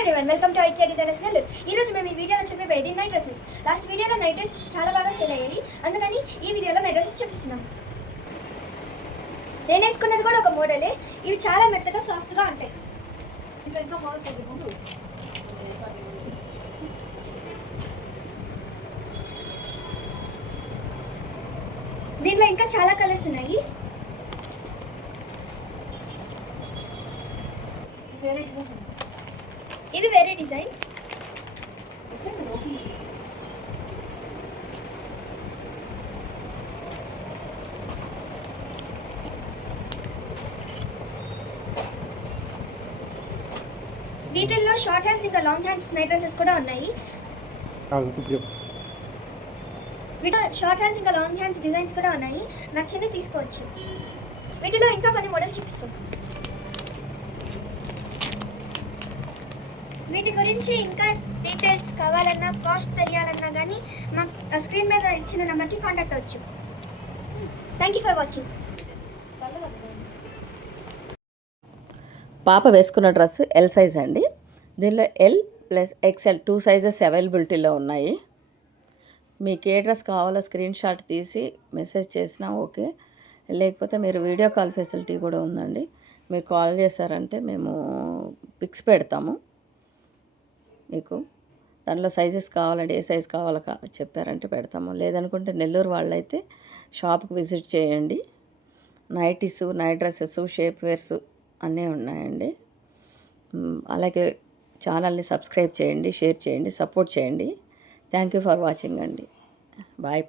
Everyone welcome to IKEA designers Nellore. ఈ రోజు మేము ఈ వీడియోలో చూపించేది నైట్ డ్రెస్సెస్. లాస్ట్ వీడియోలో నైట్ డ్రెస్ చాలా బాగా సేల్ అయ్యాయి, అందుకని ఈ వీడియోలో నైట్ డ్రెస్సెస్ చూపిస్తున్నాం. నేను వేసుకున్నది కూడా ఒక మోడలే. ఇవి చాలా మెత్తగా సాఫ్ట్గా ఉంటాయి. దీంట్లో ఇంకా చాలా కలర్స్ ఉన్నాయి. ఇవి వేరే డిజైన్స్. వీటిల్లో షార్ట్ హ్యాండ్స్ ఇంకా లాంగ్ హ్యాండ్స్ నైట్ డ్రెస్సెస్ కూడా ఉన్నాయి. వీటిలో షార్ట్ హ్యాండ్స్ ఇంకా లాంగ్ హ్యాండ్స్ డిజైన్స్ కూడా ఉన్నాయి. నచ్చింది తీసుకోవచ్చు. వీటిలో ఇంకా కొన్ని మోడల్స్ చూపిస్తాం. వీటి గురించి ఇంకా డీటెయిల్స్ కావాలన్నా, కాస్ట్ తెలియాలన్నా కానీ మా స్క్రీన్ మీద ఇచ్చిన నెంబర్కి కాంటాక్ట్ అవ్వచ్చు. Thank you for watching. పాప వేసుకున్న డ్రెస్ ఎల్ సైజ్ అండి. దీనిలో ఎల్ ప్లస్ ఎక్స్ఎల్ 2 సైజెస్ అవైలబిలిటీలో ఉన్నాయి. మీకు ఏ డ్రెస్ కావాలో స్క్రీన్ షాట్ తీసి మెసేజ్ చేసినా ఓకే, లేకపోతే మీరు వీడియో కాల్ ఫెసిలిటీ కూడా ఉందండి. మీరు కాల్ చేశారంటే మేము పిక్స్ పెడతాము. మీకు దానిలో సైజెస్ కావాలంటే ఏ సైజ్ కావాలో చెప్పారంటే పెడతాము. లేదనుకుంటే నెల్లూరు వాళ్ళైతే షాప్కి విజిట్ చేయండి. Nighties, night dresses, shape wears అన్నీ ఉన్నాయండి. అలాగే ఛానల్ని సబ్స్క్రైబ్ చేయండి, షేర్ చేయండి, సపోర్ట్ చేయండి. థ్యాంక్ యూ ఫర్ వాచింగ్ అండి. బాయ్.